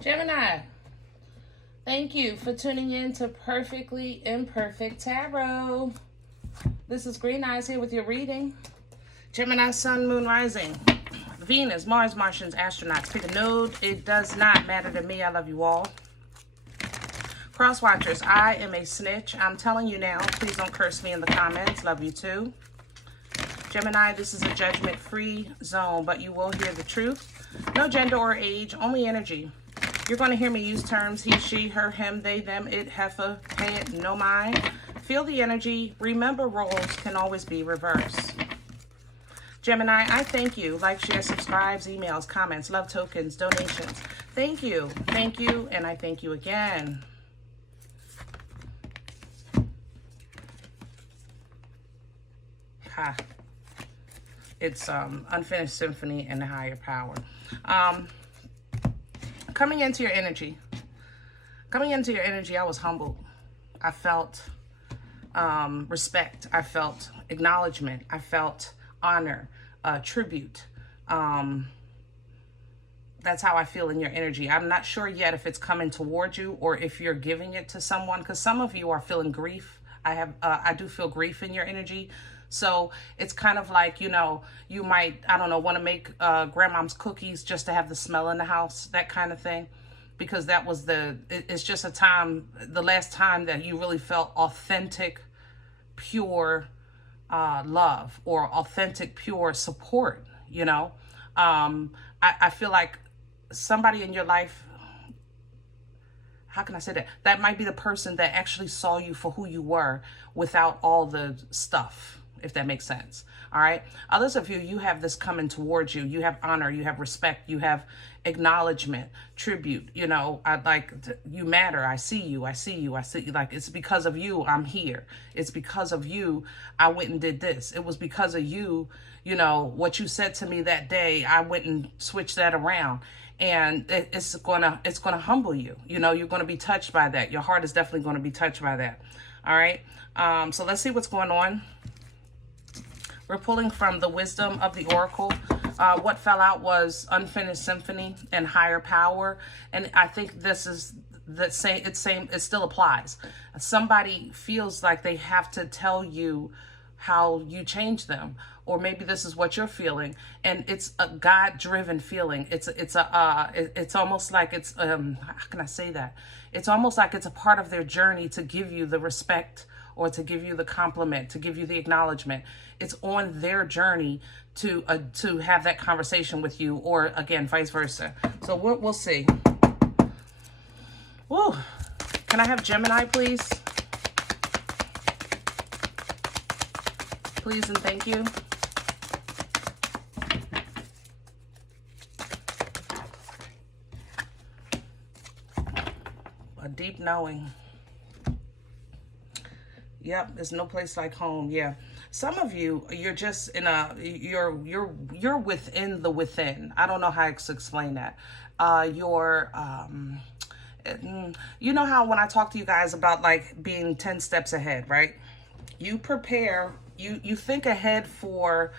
Gemini, thank you for tuning in to Perfectly Imperfect Tarot. This is Green Eyes here with your reading. Gemini, Sun, Moon, Rising, Venus, Mars, Martians, astronauts. Pick a node. It does not matter to me. I love you all. Cross watchers, I am a snitch. I'm telling you now. Please don't curse me in the comments. Love you too. Gemini, this is a judgment-free zone, but you will hear the truth. No gender or age, only energy. You're going to hear me use terms he, she, her, him, they, them, it, heifer, pay it, no mind. Feel the energy. Remember, roles can always be reversed. Gemini, I thank you. Like, share, subscribes, emails, comments, love tokens, donations. Thank you, and I thank you again. Ha. It's Unfinished Symphony and the Higher Power. Coming into your energy, I was humbled. I felt respect. I felt acknowledgement. I felt honor, tribute. That's how I feel in your energy. I'm not sure yet if it's coming towards you or if you're giving it to someone, because some of you are feeling grief. I do feel grief in your energy. So it's kind of like, you know, you might, I don't know, want to make grandmom's cookies just to have the smell in the house, that kind of thing. Because that was it's just a time, the last time that you really felt authentic, pure love or authentic, pure support, you know. I feel like somebody in your life, how can I say that? That might be the person that actually saw you for who you were without all the stuff, if that makes sense. All right. Others of you, you have this coming towards you. You have honor, you have respect, you have acknowledgement, tribute. You know, you matter. I see you. I see you. I see you. Like, it's because of you I'm here. It's because of you I went and did this. It was because of you, you know, what you said to me that day, I went and switched that around. And it's gonna humble you. You know, you're gonna be touched by that. Your heart is definitely gonna be touched by that. All right. So let's see what's going on. We're pulling from the wisdom of the oracle. What fell out was Unfinished Symphony and Higher Power. And I think this is the same. It still applies. Somebody feels like they have to tell you how you change them, or maybe this is what you're feeling, and it's a God-driven feeling. It's almost like it's how can I say that? It's almost like it's a part of their journey to give you the respect, or to give you the compliment, to give you the acknowledgement. It's on their journey to have that conversation with you, or again, vice versa. So we'll see. Whoa. Can I have Gemini, please? Please and thank you. A deep knowing. Yep, there's no place like home. Yeah. Some of you, you're just in you're within the within. I don't know how to explain that. You know how when I talk to you guys about like being 10 steps ahead, right? You prepare, you think ahead for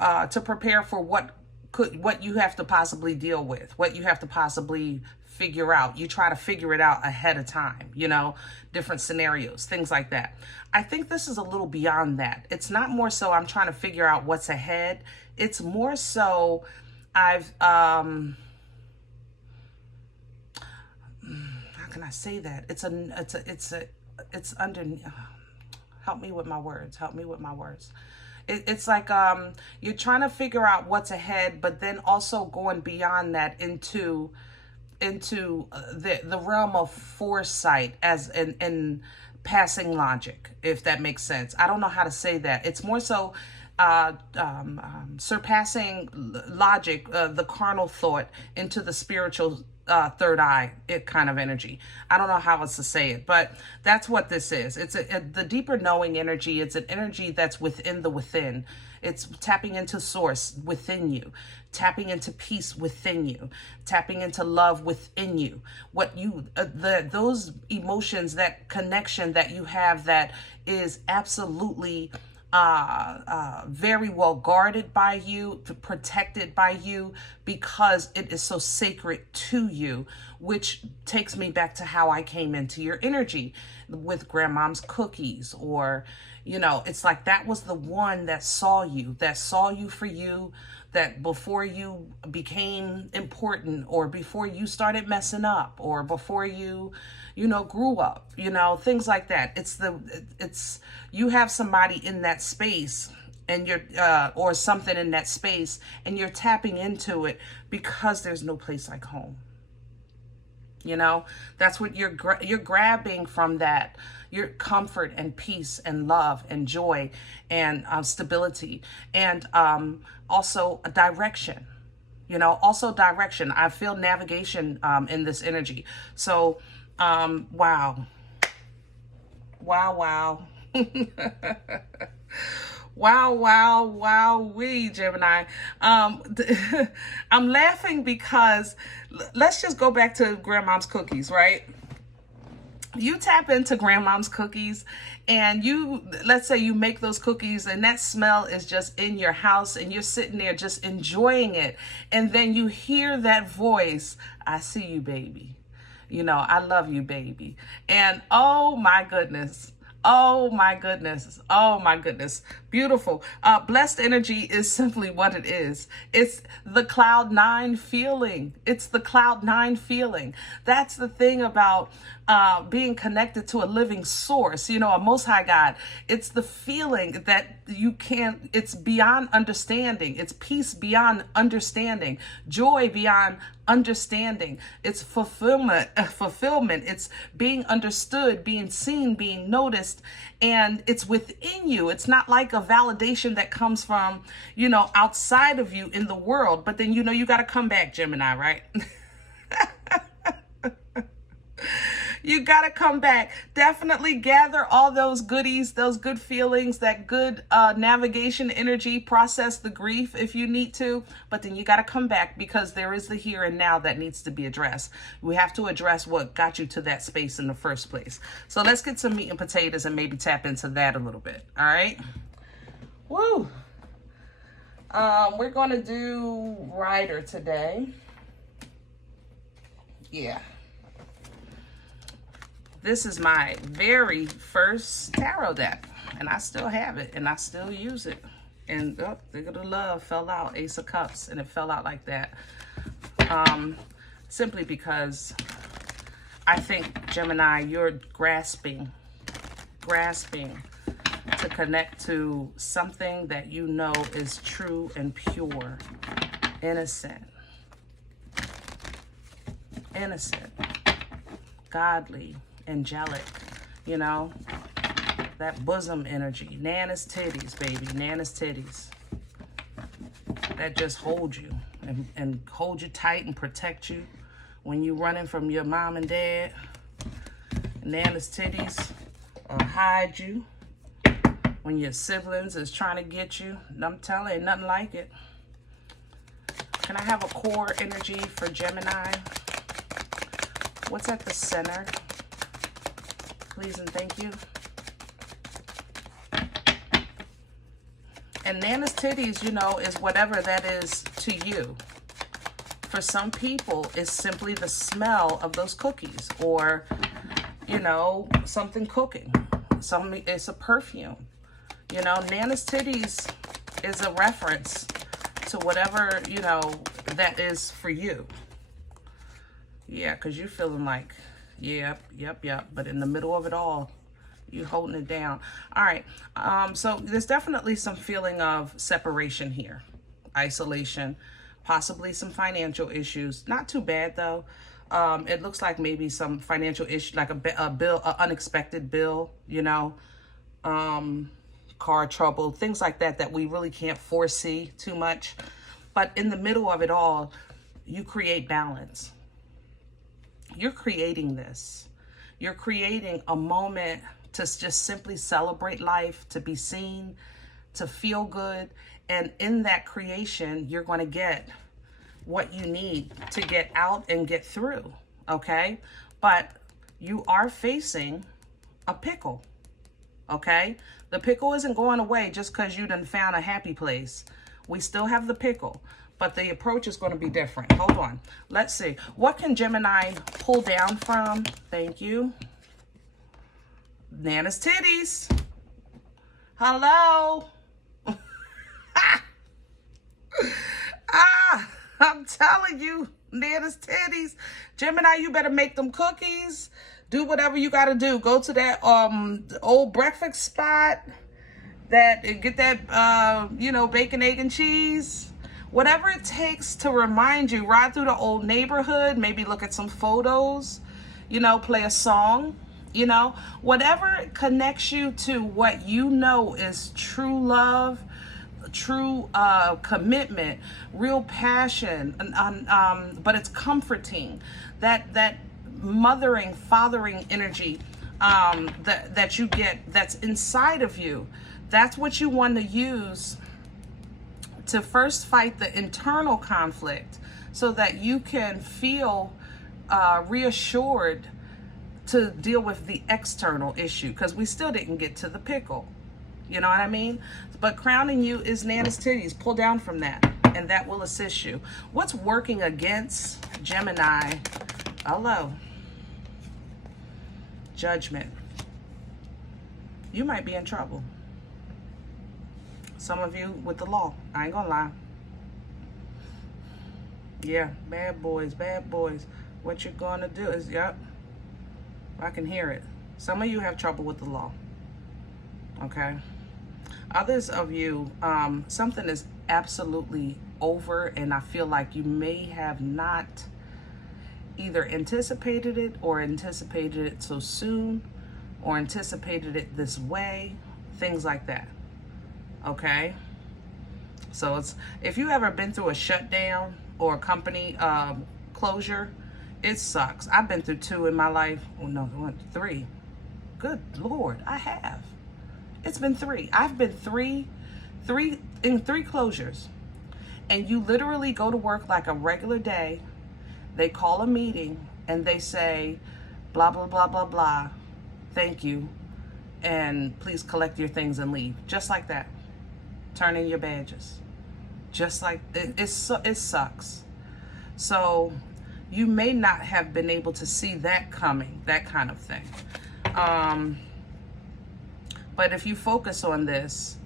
to prepare for what you have to possibly deal with, what you have to possibly figure out. You try to figure it out ahead of time, you know, different scenarios, things like that. I think this is a little beyond that. It's not more so I'm trying to figure out what's ahead. It's more so how can I say that? It's under, help me with my words. It's like you're trying to figure out what's ahead, but then also going beyond that into the realm of foresight as in passing logic, if that makes sense. I don't know how to say that. It's more so surpassing logic, the carnal thought, into the spiritual third eye, it kind of energy. I don't know how else to say it, but that's what this is. It's the deeper knowing energy. It's an energy that's within the within. It's tapping into source within you, tapping into peace within you, tapping into love within you. What you, those emotions, that connection that you have, that is absolutely very well guarded by you, protected by you, because it is so sacred to you, which takes me back to how I came into your energy with grandmom's cookies. Or, you know, it's like that was the one that saw you for you, that before you became important, or before you started messing up, or before you know, grew up, you know, things like that. It's you have somebody in that space, and you're, or something in that space, and you're tapping into it because there's no place like home. You know, that's what you're grabbing from that. Your comfort and peace and love and joy and stability, and also a direction. You know, also direction. I feel navigation in this energy. So, wow. Wow, we Gemini. I'm laughing because let's just go back to grandmom's cookies, right? You tap into grandmom's cookies, and let's say you make those cookies, and that smell is just in your house, and you're sitting there just enjoying it. And then you hear that voice, I see you, baby. You know, I love you, baby. And oh my goodness. Oh my goodness. Oh my goodness. Beautiful. Blessed energy is simply what it is. It's the cloud nine feeling. It's the cloud nine feeling. That's the thing about being connected to a living source, you know, a most high God. It's the feeling that it's beyond understanding. It's peace beyond understanding, joy beyond understanding. It's fulfillment. It's being understood, being seen, being noticed, and it's within you. It's not like a validation that comes from, you know, outside of you in the world. But then, you know, you got to come back, Gemini, right? You got to come back. Definitely gather all those goodies, those good feelings, that good navigation energy, process the grief if you need to, but then you got to come back, because there is the here and now that needs to be addressed. We have to address what got you to that space in the first place. So let's get some meat and potatoes and maybe tap into that a little bit. All right. Woo. We're going to do Rider today. Yeah. This is my very first tarot deck, and I still have it, and I still use it. And oh, Figure of Love fell out, Ace of Cups, and it fell out like that. Simply because I think, Gemini, you're grasping to connect to something that you know is true and pure, innocent, godly, angelic, you know, that bosom energy. Nana's titties, baby, Nana's titties. That just hold you and hold you tight and protect you when you're running from your mom and dad. Nana's titties hide you when your siblings is trying to get you. I'm telling you, ain't nothing like it. Can I have a core energy for Gemini? What's at the center? Please and thank you. And Nana's titties, you know, is whatever that is to you. For some people, it's simply the smell of those cookies, or, you know, something cooking. It's a perfume. You know, Nana's titties is a reference to whatever, you know, that is for you. Yeah, because you're feeling like, yep. But in the middle of it all, you holding it down. All right. So there's definitely some feeling of separation here, isolation, possibly some financial issues. Not too bad though. It looks like maybe some financial issue, like a bill, an unexpected bill, you know, car trouble, things like that, that we really can't foresee too much. But in the middle of it all, you create balance. You're creating this. You're creating a moment to just simply celebrate life, to be seen, to feel good. And in that creation, you're going to get what you need to get out and get through, okay? But you are facing a pickle. okay? The pickle isn't going away just because you done found a happy place. We still have the pickle, but the approach is going to be different. Hold on. Let's see. What can Gemini pull down from? Thank you. Nana's titties. Hello. I'm telling you, Nana's titties. Gemini, you better make them cookies. Do whatever you got to do. Go to that old breakfast spot. Get that, you know, bacon, egg, and cheese. Whatever it takes to remind you. Ride through the old neighborhood. Maybe look at some photos. You know, play a song. You know, whatever connects you to what you know is true love, true commitment, real passion, but it's comforting. That mothering, fathering energy that you get, that's inside of you. That's what you want to use to first fight the internal conflict so that you can feel reassured to deal with the external issue, because we still didn't get to the pickle. You know what I mean? But crowning you is Nana's titties. Pull down from that, and that will assist you. What's working against Gemini? Hello. Judgment. You might be in trouble. Some of you with the law. I ain't gonna lie. Yeah, bad boys, bad boys. What you're gonna do is, yep, I can hear it. Some of you have trouble with the law. Okay? Others of you, something is absolutely over, and I feel like you may have not either anticipated it or anticipated it so soon or anticipated it this way, things like that. Okay? So it's, if you ever been through a shutdown or a company closure, it sucks. I've been through 2 in my life. Oh no, 3. Good Lord, I have. It's been 3. I've been three closures. And you literally go to work like a regular day. They call a meeting and they say, blah, blah, blah, blah, blah. Thank you. And please collect your things and leave. Just like that. Turn in your badges. Just like, it sucks. So you may not have been able to see that coming, that kind of thing. But if you focus on this,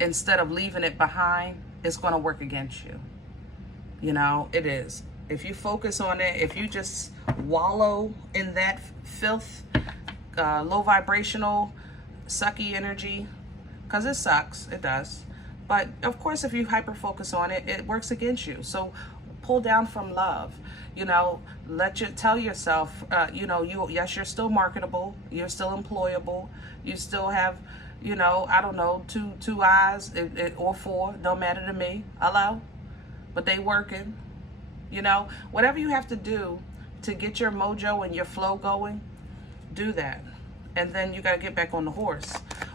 instead of leaving it behind, it's going to work against you. You know, it is. If you focus on it, if you just wallow in that filth, low vibrational, sucky energy, because it sucks, it does. But of course, if you hyper focus on it, it works against you. So pull down from love. You know, tell yourself, you know, yes, you're still marketable, you're still employable, you still have, you know, I don't know, two eyes or 4, don't matter to me. Hello, but they working. You know, whatever you have to do to get your mojo and your flow going, do that, and then you got to get back on the horse.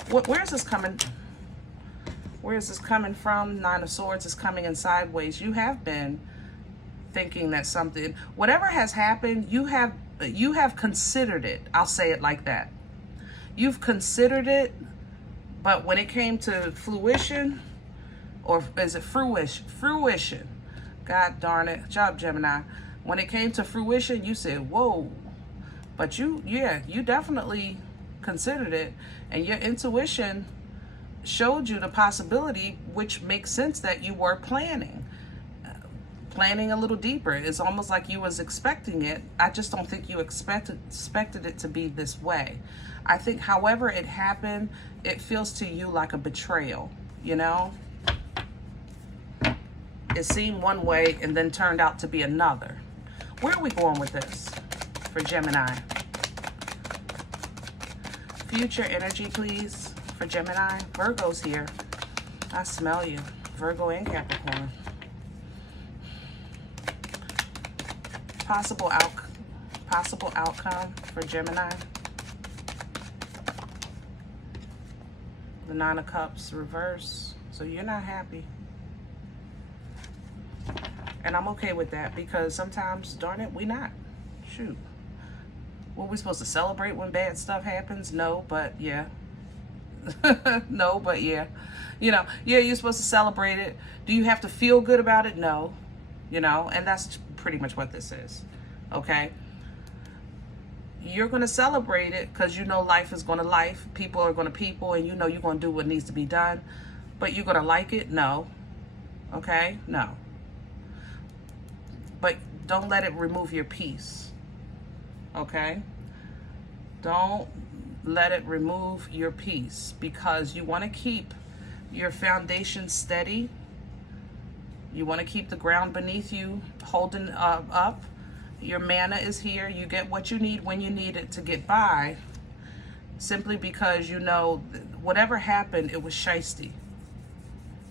Where is this coming? Where is this coming from? 9 of Swords is coming in sideways. You have been thinking that something, whatever has happened, you have considered it. I'll say it like that. You've considered it, but when it came to fruition, or is it fruition? God darn it, job Gemini. When it came to fruition, you said, whoa. But you definitely considered it, and your intuition showed you the possibility, which makes sense that you were planning a little deeper. It's almost like you was expecting it. I just don't think you expected it to be this way. I think however it happened, it feels to you like a betrayal, you know? It seemed one way and then turned out to be another. Where are we going with this for Gemini? Future energy, please, for Gemini. Virgo's here. I smell you. Virgo and Capricorn. Possible outcome for Gemini. The 9 of Cups reverse. So you're not happy. And I'm okay with that, because sometimes, darn it, we not. Shoot. Were we supposed to celebrate when bad stuff happens? No, but yeah. No, but yeah. Yeah, you're supposed to celebrate it. Do you have to feel good about it? No. And that's pretty much what this is. Okay? You're going to celebrate it because life is going to life. People are going to people, and you're going to do what needs to be done. But you're going to like it? No. Okay? No. But don't let it remove your peace. Okay? Don't let it remove your peace, because you want to keep your foundation steady. You want to keep the ground beneath you holding up. Your mana is here. You get what you need when you need it to get by, simply because whatever happened, it was shiesty.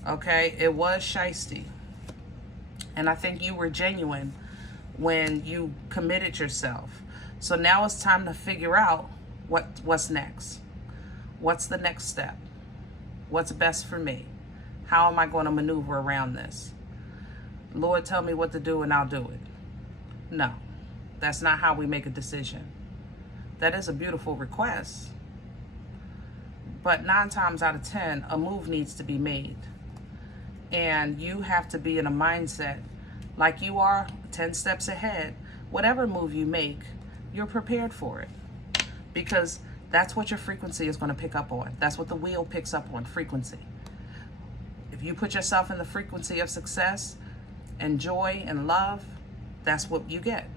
Okay? It was shiesty. And I think you were genuine when you committed yourself. So now it's time to figure out what's next. What's the next step? What's best for me? How am I going to maneuver around this? Lord, tell me what to do and I'll do it. No, that's not how we make a decision. That is a beautiful request. But 9 times out of 10, a move needs to be made. And you have to be in a mindset like you are 10 steps ahead. Whatever move you make, you're prepared for it. Because that's what your frequency is going to pick up on. That's what the wheel picks up on, frequency. If you put yourself in the frequency of success and joy and love, that's what you get.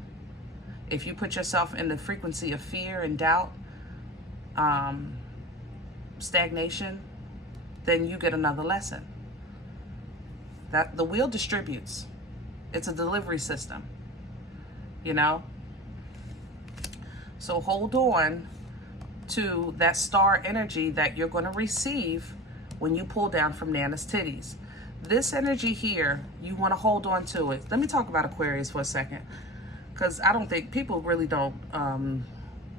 If you put yourself in the frequency of fear and doubt, stagnation, then you get another lesson. That the wheel distributes. It's a delivery system. So hold on to that star energy that you're going to receive when you pull down from Nana's titties. This energy here, you want to hold on to it. Let me talk about Aquarius for a second, because I don't think people really don't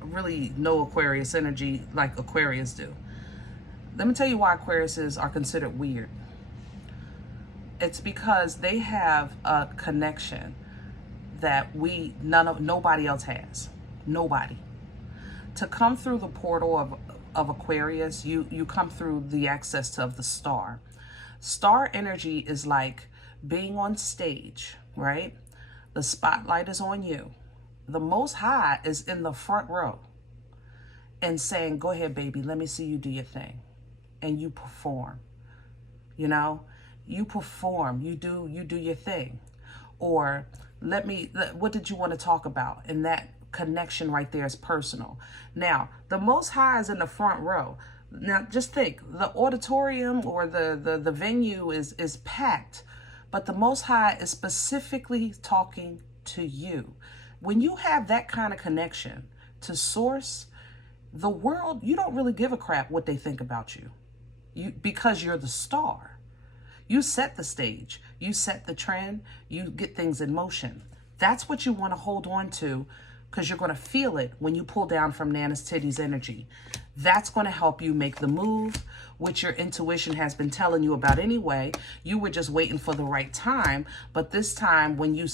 really know Aquarius energy like Aquarius do. Let me tell you why Aquariuses are considered weird. It's because they have a connection that nobody else has. Nobody. To come through the portal of Aquarius, you come through the access of the star. Star energy is like being on stage, right? The spotlight is on you. The Most High is in the front row and saying, go ahead, baby, let me see you do your thing. And you perform. You perform, you do your thing. Or what did you want to talk about? And that connection right there is personal. Now, the Most High is in the front row. Now, just think, the auditorium or the venue is packed, but the Most High is specifically talking to you. When you have that kind of connection to Source, the world, you don't really give a crap what they think about you. Because you're the star. You set the stage. You set the trend. You get things in motion. That's what you want to hold on to, because you're going to feel it when you pull down from Nana's titties energy. That's going to help you make the move, which your intuition has been telling you about anyway. You were just waiting for the right time. But this time, when you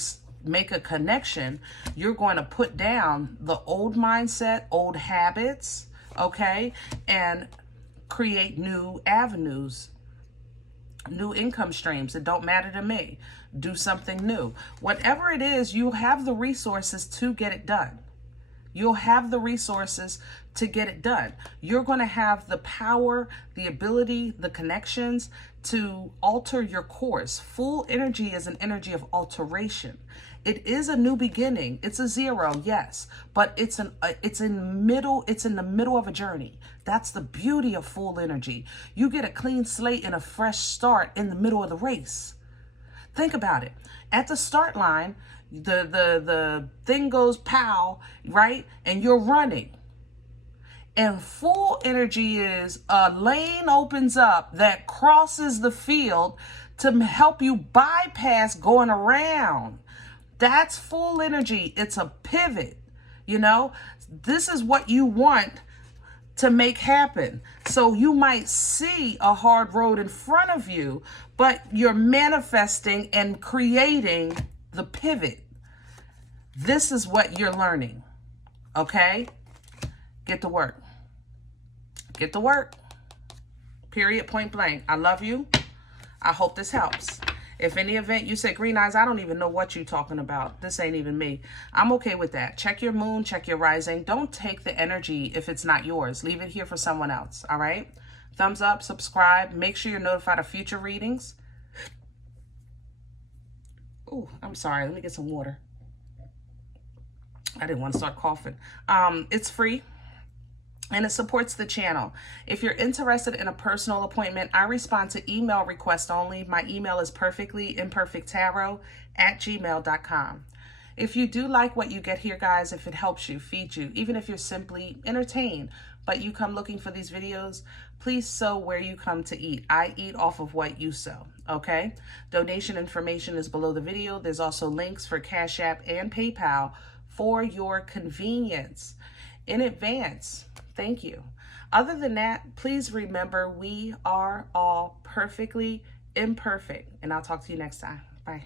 make a connection, you're going to put down the old mindset, old habits, okay, and create new avenues, new income streams. It don't matter to me. Do something new. Whatever it is, you'll have the resources to get it done. You'll have the resources to get it done. You're going to have the power, the ability, the connections to alter your course. Full energy is an energy of alteration. It is a new beginning. It's a zero, yes, but it's in the middle of a journey. That's the beauty of full energy. You get a clean slate and a fresh start in the middle of the race. Think about it. At the start line, the thing goes pow, right? And you're running. And full energy is a lane opens up that crosses the field to help you bypass going around. That's full energy. It's a pivot. This is what you want to make happen. So you might see a hard road in front of you, but you're manifesting and creating the pivot. This is what you're learning. Okay? Get to work. Get to work. Period, point blank. I love you. I hope this helps. If in the event you say, Green Eyes, I don't even know what you're talking about. This ain't even me. I'm okay with that. Check your moon, check your rising. Don't take the energy if it's not yours. Leave it here for someone else, all right? Thumbs up, subscribe. Make sure you're notified of future readings. Oh, I'm sorry. Let me get some water. I didn't want to start coughing. It's free. And it supports the channel. If you're interested in a personal appointment, I respond to email requests only. My email is perfectlyimperfecttarot@gmail.com. If you do like what you get here, guys, if it helps you, feeds you, even if you're simply entertained, but you come looking for these videos, please sow where you come to eat. I eat off of what you sow, okay? Donation information is below the video. There's also links for Cash App and PayPal for your convenience. In advance, thank you. Other than that, please remember we are all perfectly imperfect. And I'll talk to you next time. Bye.